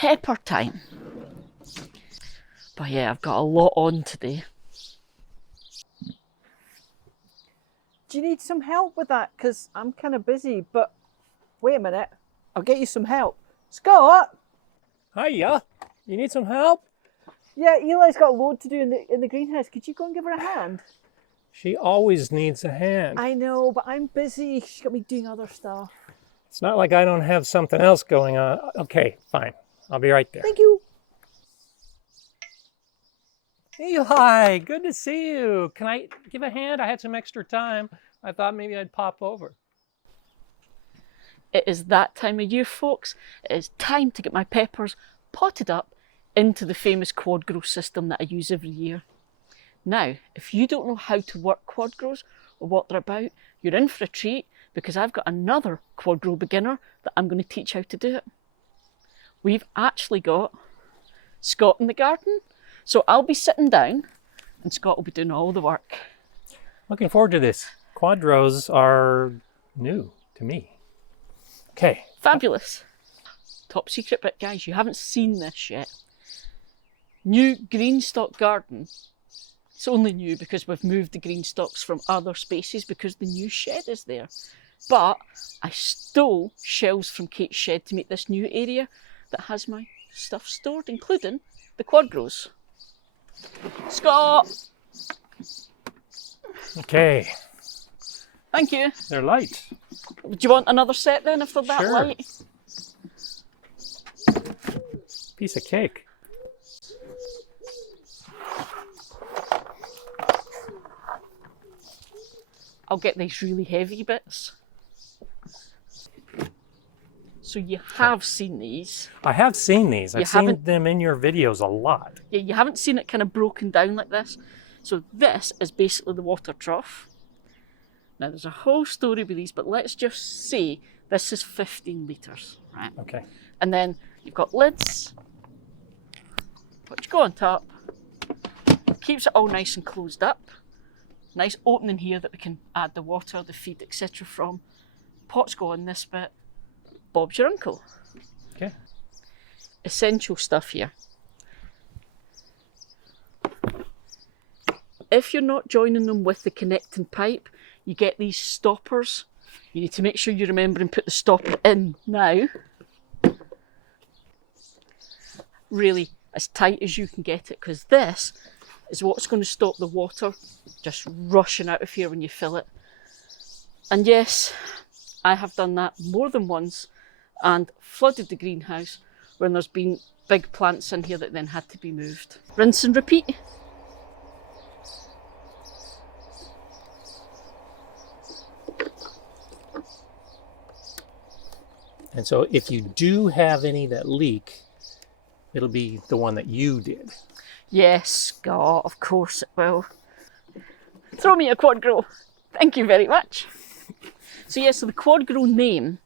pepper time. But yeah, I've got a lot on today. Do you need some help with that? Because I'm kind of busy, but wait a minute. I'll get you some help. Scott! Hiya! You need some help? Yeah, Eli's got a load to do in the greenhouse. Could you go and give her a hand? She always needs a hand. I know, but I'm busy. She's got me doing other stuff. It's not like I don't have something else going on. Okay, fine. I'll be right there. Thank you. Eli, good to see you. Can I give a hand? I had some extra time. I thought maybe I'd pop over. It is that time of year, folks. It is time to get my peppers potted up into the famous QuadGrows system that I use every year. Now, if you don't know how to work QuadGrows or what they're about, you're in for a treat because I've got another QuadGrow beginner that I'm going to teach how to do it. We've actually got Scott in the garden, so I'll be sitting down and Scott will be doing all the work. Looking forward to this. QuadGrows are new to me. Okay. Fabulous. Top secret bit, guys, you haven't seen this yet. New green stock garden. It's only new because we've moved the green stalks from other spaces because the new shed is there. But I stole shelves from Kate's shed to make this new area that has my stuff stored, including the QuadGrows. Scott! Okay. Thank you. They're light. Do you want another set then if they're that Sure. light? Piece of cake. I'll get these really heavy bits. So you have seen these. I have seen these. You I've seen haven't- them in your videos a lot. Yeah, you haven't seen it kind of broken down like this. So this is basically the water trough. Now there's a whole story with these, but let's just say this is 15 litres, right? Okay. And then you've got lids, which go on top. Keeps it all nice and closed up. Nice opening here that we can add the water, the feed, etc. from. Pots go on this bit. Bob's your uncle. Okay. Essential stuff here. If you're not joining them with the connecting pipe, you get these stoppers. You need to make sure you remember and put the stopper in now. Really as tight as you can get it, because this is what's going to stop the water just rushing out of here when you fill it. And yes, I have done that more than once and flooded the greenhouse when there's been big plants in here that then had to be moved. Rinse and repeat. And so if you do have any that leak, it'll be the one that you did. Yes, Scott, of course it will. Throw me a QuadGrow. Thank you very much. So yes, so the QuadGrow name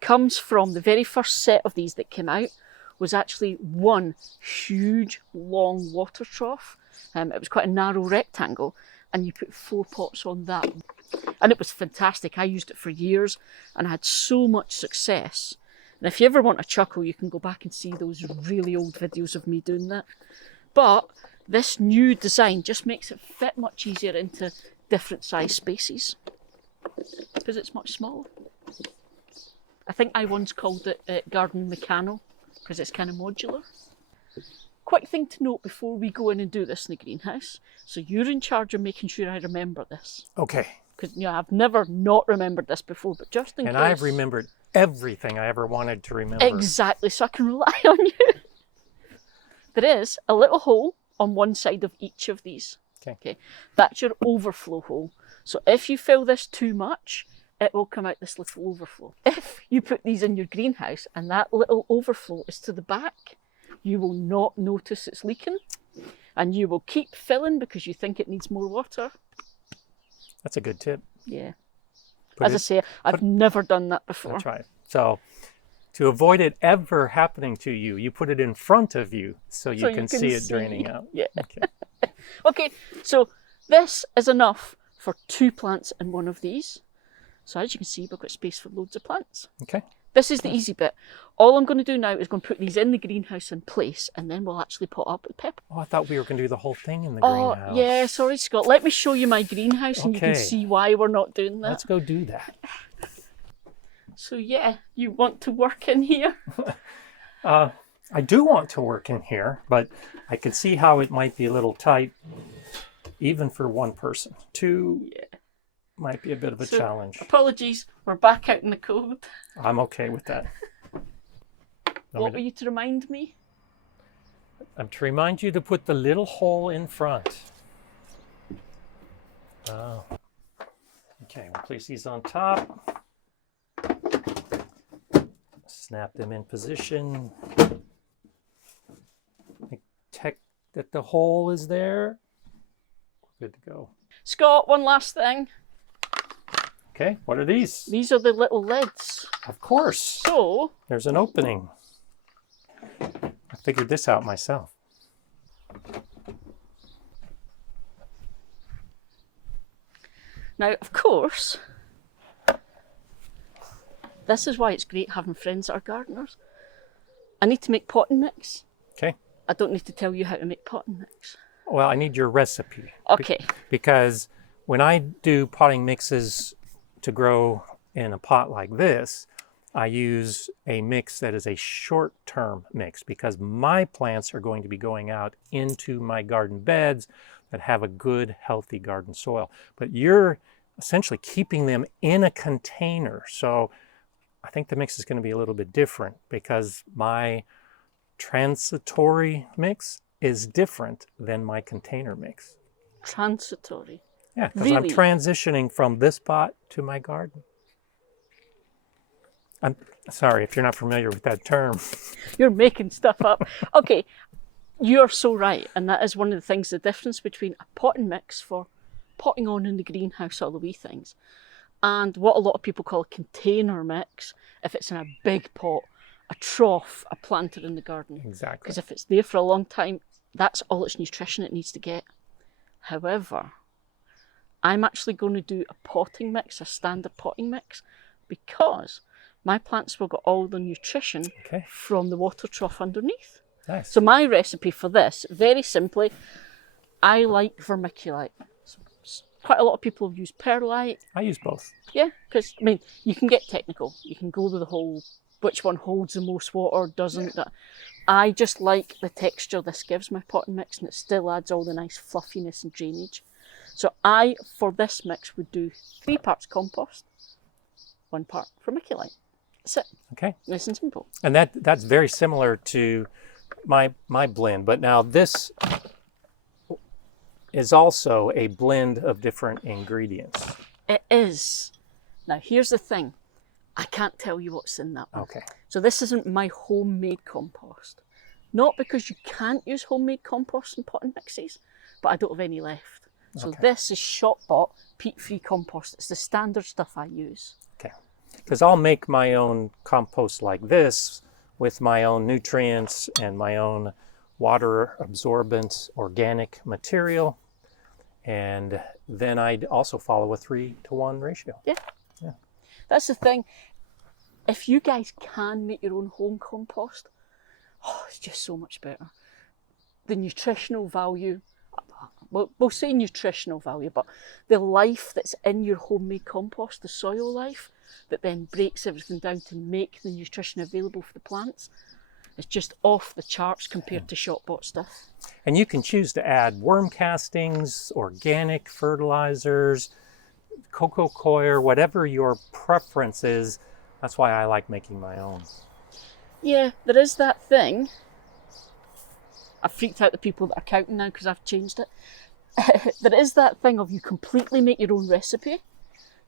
comes from the very first set of these that came out was actually one huge long water trough. It was quite a narrow rectangle and you put 4 pots on that. And it was fantastic. I used it for years and I had so much success. And if you ever want a chuckle, you can go back and see those really old videos of me doing that. But this new design just makes it fit much easier into different size spaces because it's much smaller. I think I once called it Garden Meccano because it's kind of modular. Quick thing to note before we go in and do this in the greenhouse. So you're in charge of making sure I remember this. Okay. Because I've never not remembered this before, but just in case. And I've remembered everything I ever wanted to remember. Exactly, so I can rely on you. There is a little hole on one side of each of these. Okay. That's your overflow hole. So if you fill this too much, it will come out this little overflow. If you put these in your greenhouse and that little overflow is to the back, you will not notice it's leaking and you will keep filling because you think it needs more water. That's a good tip. Yeah. As I say, I've never done that before. That's right. So to avoid it ever happening to you, you put it in front of you so you can see it draining out. Yeah. Okay. Okay, so this is enough for 2 plants in one of these. So as you can see, we've got space for loads of plants. Okay. This is the easy bit. All I'm going to do now is going to put these in the greenhouse in place, and then we'll actually pot up with pepper. Oh, I thought we were going to do the whole thing in the Oh, greenhouse. yeah, sorry, Scott. Let me show you my greenhouse and you can Okay. see why we're not doing that. Let's go do that. So, yeah, you want to work in here? I do want to work in here, but I can see how it might be a little tight, even for one person. Two might be a bit of a challenge. Apologies, we're back out in the cold. I'm okay with that. What were you to remind me? I'm to remind you to put the little hole in front. Oh. Okay, we'll place these on top. Snap them in position. Check that the hole is there. Good to go. Scott, one last thing. Okay, what are these? These are the little lids. Of course. So, There's an opening. I figured this out myself. now, of course, this is why it's great having friends that are gardeners. I need to make potting mix. Okay. I don't need to tell you how to make potting mix. Well, I need your recipe. Okay. Because when I do potting mixes to grow in a pot like this, I use a mix that is a short-term mix because my plants are going to be going out into my garden beds that have a good, healthy garden soil. But you're essentially keeping them in a container. So I think the mix is going to be a little bit different because my transitory mix is different than my container mix. Transitory. Yeah, because I'm Really? transitioning from this pot to my garden. I'm sorry if you're not familiar with that term. You're making stuff up. Okay, you're so right. And that is one of the things, the difference between a potting mix for potting on in the greenhouse, all the wee things, and what a lot of people call a container mix, if it's in a big pot, a trough, a planter in the garden. Exactly. Because if it's there for a long time, that's all its nutrition it needs to get. However, I'm actually going to do a potting mix, a standard potting mix, because my plants will get all the nutrition Okay. from the water trough underneath. Nice. So my recipe for this, very simply, I like vermiculite. Quite a lot of people use perlite. I use both. Yeah, because, I mean, you can get technical. You can go to the whole, which one holds the most water, doesn't. That. I just like the texture this gives my potting mix, and it still adds all the nice fluffiness and drainage. So I, for this mix, would do 3 parts compost, 1 part vermiculite. That's it. Okay. Nice and simple. And that's very similar to my blend. But now this is also a blend of different ingredients. It is. Now, here's the thing. I can't tell you what's in that one. Okay. So this isn't my homemade compost. Not because you can't use homemade compost in potting mixes, but I don't have any left. So this is shop bought, peat-free compost. It's the standard stuff I use. Okay. Because I'll make my own compost like this with my own nutrients and my own water absorbent organic material. And then I'd also follow a 3-to-1 ratio. Yeah. That's the thing. If you guys can make your own home compost, it's just so much better. The nutritional value, we'll say nutritional value, but the life that's in your homemade compost, the soil life, that then breaks everything down to make the nutrition available for the plants, is just off the charts compared to shop-bought stuff. And you can choose to add worm castings, organic fertilizers, cocoa coir, whatever your preference is. That's why I like making my own. Yeah, there is that thing. I've freaked out the people that are counting now because I've changed it. There is that thing of you completely make your own recipe.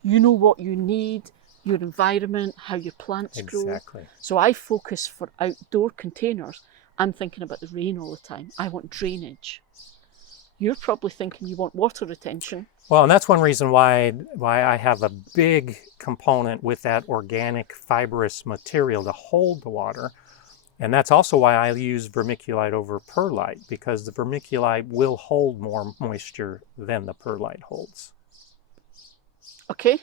You know what you need, your environment, how your plants grow. Exactly. So I focus for outdoor containers. I'm thinking about the rain all the time. I want drainage. You're probably thinking you want water retention. Well, and that's one reason why I have a big component with that organic fibrous material to hold the water. And that's also why I use vermiculite over perlite, because the vermiculite will hold more moisture than the perlite holds. Okay,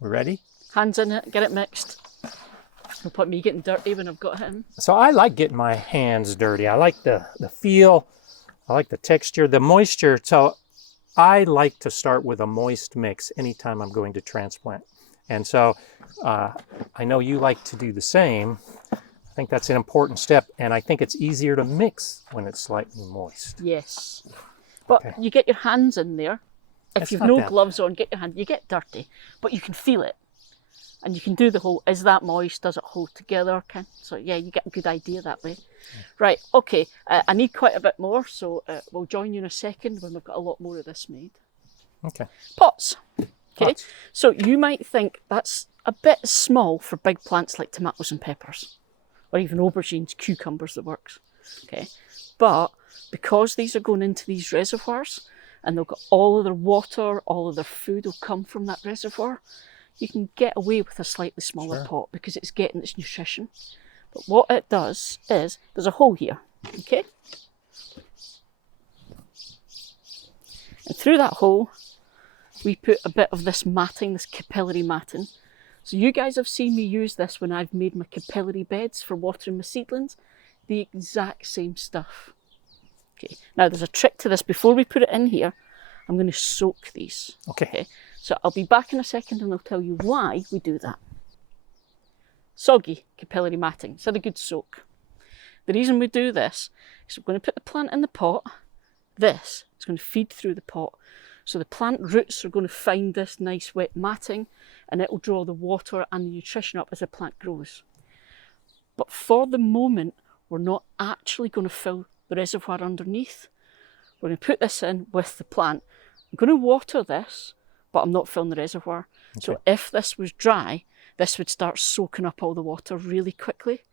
We ready? hands in it, get it mixed. No point me getting dirty when I've got him. So I like getting my hands dirty. I like the feel. I like the texture, the moisture. So I like to start with a moist mix anytime I'm going to transplant. And so I know you like to do the same. I think that's an important step. And I think it's easier to mix when it's slightly moist. Yes. But Okay. you get your hands in there. If It's you've not no bad. gloves on, get your hand. You get dirty, but you can feel it. And you can do the whole, is that moist? Does it hold together? So yeah, you get a good idea that way. Right, okay. I need quite a bit more, so we'll join you in a second when we've got a lot more of this made. Okay. Pots. Okay, Pots. so you might think that's a bit small for big plants like tomatoes and peppers, or even aubergines, cucumbers, the works. Okay, but because these are going into these reservoirs and they've got all of their water, all of their food will come from that reservoir, you can get away with a slightly smaller Sure. pot because it's getting its nutrition. But what it does is, there's a hole here, okay? And through that hole, we put a bit of this matting, this capillary matting. So you guys have seen me use this when I've made my capillary beds for watering my seedlings. The exact same stuff. Okay, now there's a trick to this. Before we put it in here, I'm going to soak these. Okay. So I'll be back in a second and I'll tell you why we do that. Soggy capillary matting, it's had a good soak. The reason we do this is we're going to put the plant in the pot. This is going to feed through the pot. So the plant roots are going to find this nice wet matting and it will draw the water and the nutrition up as the plant grows. But for the moment, we're not actually going to fill the reservoir underneath. We're going to put this in with the plant. I'm going to water this, but I'm not filling the reservoir. Okay. So if this was dry, this would start soaking up all the water really quickly.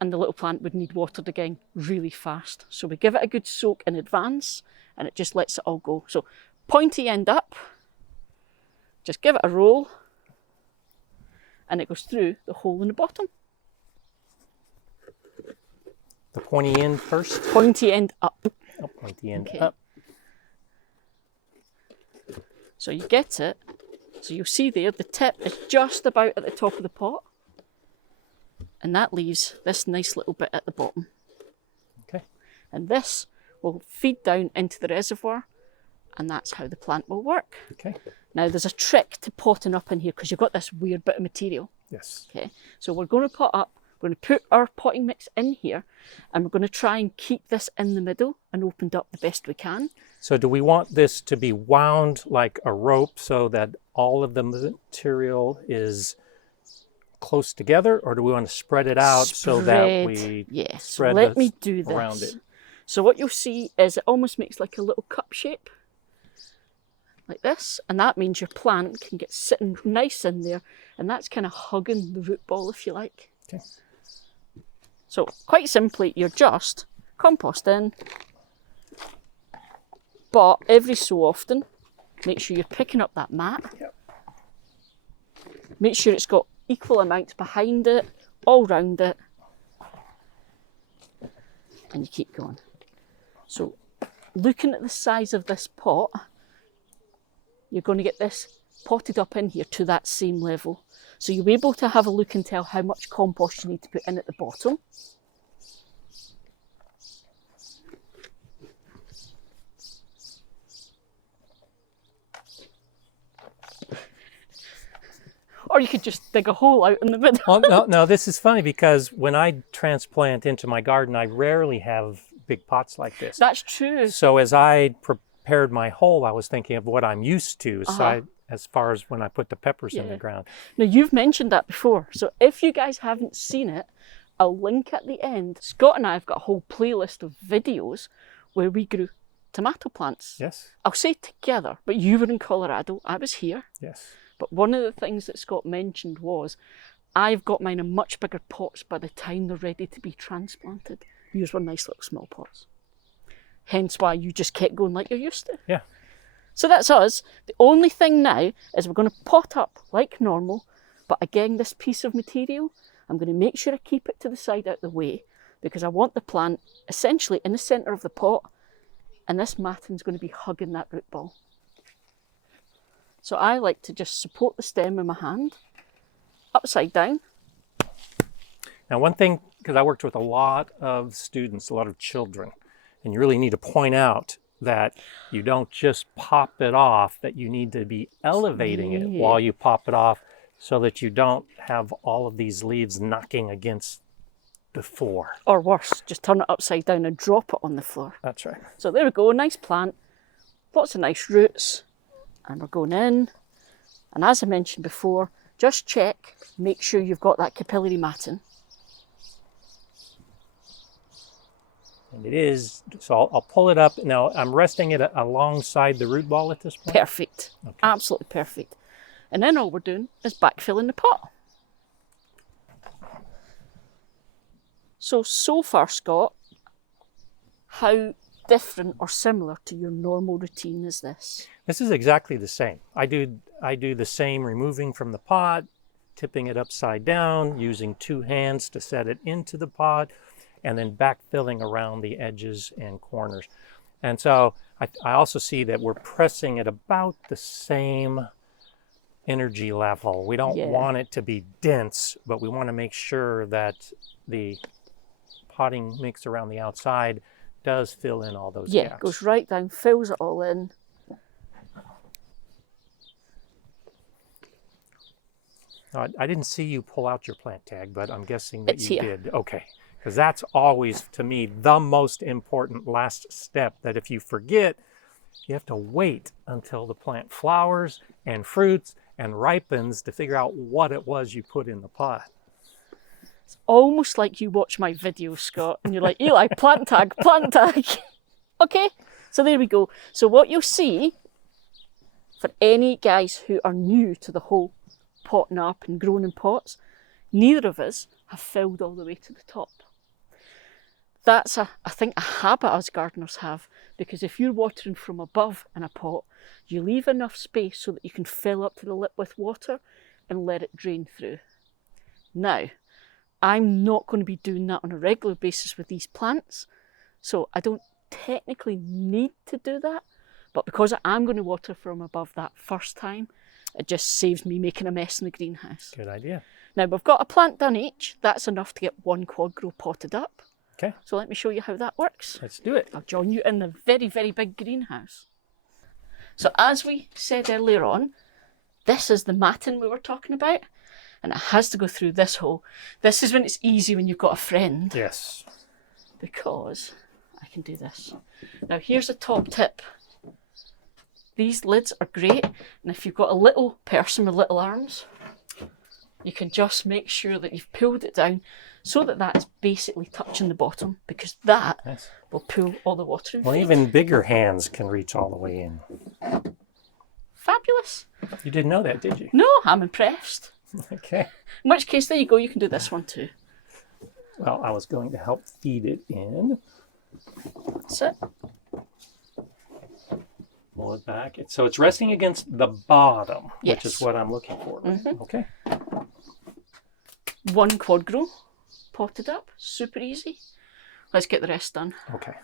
And the little plant would need watered again really fast. So we give it a good soak in advance and it just lets it all go. So pointy end up, just give it a roll and it goes through the hole in the bottom. The pointy end first? Pointy end up. Oh, pointy end Okay. up. So you get it. So you'll see there, the tip is just about at the top of the pot. And that leaves this nice little bit at the bottom. Okay. And this will feed down into the reservoir and that's how the plant will work. Okay. Now there's a trick to potting up in here because you've got this weird bit of material. Yes. Okay. So we're going to pot up, we're going to put our potting mix in here and we're going to try and keep this in the middle and opened up the best we can. So do we want this to be wound like a rope so that all of the material is close together, or do we want to spread it out so that we yes. spread Let me do this around it? So what you'll see is it almost makes like a little cup shape, like this, and that means your plant can get sitting nice in there, and that's kind of hugging the root ball, if you like. Okay. So quite simply, you're just composting, but every so often, make sure you're picking up that mat. Yep. Make sure it's got equal amounts behind it, all round it, and you keep going. So looking at the size of this pot, you're going to get this potted up in here to that same level. So you'll be able to have a look and tell how much compost you need to put in at the bottom. Or you could just dig a hole out in the middle. Well, no, this is funny because when I transplant into my garden, I rarely have big pots like this. That's true. So as I prepared my hole, I was thinking of what I'm used to as far as when I put the peppers in the ground. Now, you've mentioned that before. So if you guys haven't seen it, I'll link at the end. Scott and I have got a whole playlist of videos where we grew tomato plants. Yes. I'll say together, but you were in Colorado, I was here. Yes. But one of the things that Scott mentioned was, I've got mine in much bigger pots by the time they're ready to be transplanted. Yours were nice little small pots. Hence why you just kept going like you're used to. Yeah. So that's us. The only thing now is we're going to pot up like normal, but again, this piece of material, I'm going to make sure I keep it to the side out the way because I want the plant essentially in the centre of the pot, and this matting's going to be hugging that root ball. So I like to just support the stem with my hand, upside down, Now, one thing, because I worked with a lot of students, a lot of children, and you really need to point out that you don't just pop it off, that you need to be elevating it while you pop it off so that you don't have all of these leaves knocking against the floor. Or worse, just turn it upside down and drop it on the floor. That's right. So there we go, nice plant, lots of nice roots, and we're going in. And as I mentioned before, just check, make sure you've got that capillary matting. And it is, so I'll pull it up. Now I'm resting it alongside the root ball at this point. Perfect, Okay. absolutely perfect. And then all we're doing is backfilling the pot. So far, Scott, how different or similar to your normal routine is this? This is exactly the same. I do the same, removing from the pot, tipping it upside down, using 2 hands to set it into the pot, and then backfilling around the edges and corners. And so I also see that we're pressing at about the same energy level. We don't want it to be dense, but we want to make sure that the potting mix around the outside does fill in all those gaps. Yeah, goes right down, fills it all in. I didn't see you pull out your plant tag, but I'm guessing that It's you here. did. Okay, because that's always, to me, the most important last step, that if you forget, you have to wait until the plant flowers and fruits and ripens to figure out what it was you put in the pot. It's almost like you watch my videos, Scott, and you're like, Eli, plant tag, plant tag. Okay, so there we go. So what you'll see, for any guys who are new to the whole potting up and growing in pots, neither of us have filled all the way to the top. That's, I think, a habit us gardeners have, because if you're watering from above in a pot, you leave enough space so that you can fill up to the lip with water and let it drain through. Now, I'm not going to be doing that on a regular basis with these plants, so I don't technically need to do that, but because I am going to water from above that first time, it just saves me making a mess in the greenhouse. Good idea. Now, we've got a plant done each. That's enough to get 1 QuadGrow potted up. Okay. So let me show you how that works. Let's do it. I'll join you in the very, very big greenhouse. So as we said earlier on, this is the matting we were talking about, and it has to go through this hole. This is when it's easy when you've got a friend, Yes. because I can do this. Now here's a top tip. These lids are great, and if you've got a little person with little arms, you can just make sure that you've pulled it down so that that's basically touching the bottom, because that will pull all the water in. Well, even bigger hands can reach all the way in. Fabulous. You didn't know that, did you? No, I'm impressed. Okay. In which case, there you go, you can do this one too. Well, I was going to help feed it in. That's it. Pull it back. So it's resting against the bottom, Yes. which is what I'm looking for. Okay. 1 QuadGrow potted up, super easy. Let's get the rest done. Okay.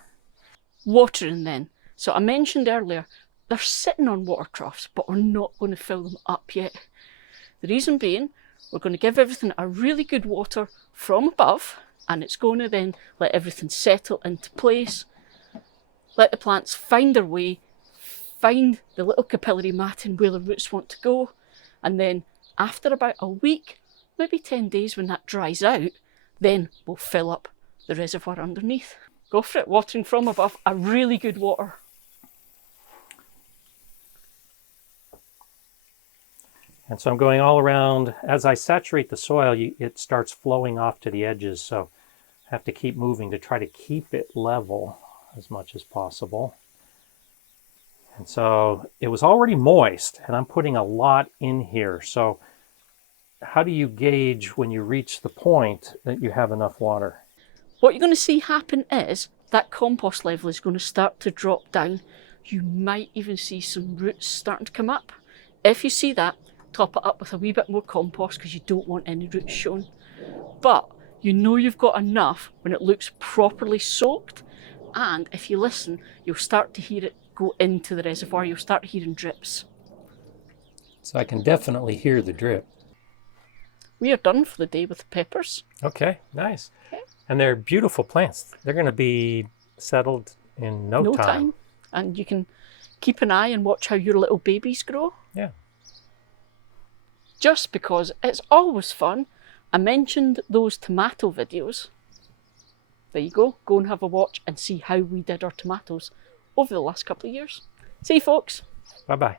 Watering then. So I mentioned earlier, they're sitting on water troughs, but we're not going to fill them up yet. The reason being, we're going to give everything a really good water from above, and it's going to then let everything settle into place, let the plants find their way, find the little capillary matting where the roots want to go, and then after about a week, maybe 10 days when that dries out, then we'll fill up the reservoir underneath. Go for it, watering from above, a really good water. And so I'm going all around. As I saturate the soil, it starts flowing off to the edges, so I have to keep moving to try to keep it level as much as possible. And so it was already moist, and I'm putting a lot in here. So how do you gauge when you reach the point that you have enough water? What you're going to see happen is that compost level is going to start to drop down. You might even see some roots starting to come up. If you see that, top it up with a wee bit more compost, because you don't want any roots shown. But you know you've got enough when it looks properly soaked, and if you listen, you'll start to hear it go into the reservoir. You'll start hearing drips. So I can definitely hear the drip. we are done for the day with the peppers. Okay, nice. Okay. And they're beautiful plants. They're going to be settled in no time. And you can keep an eye and watch how your little babies grow. Yeah. Just because it's always fun. I mentioned those tomato videos. There you go. Go and have a watch and see how we did our tomatoes over the last couple of years. See you, folks. Bye-bye.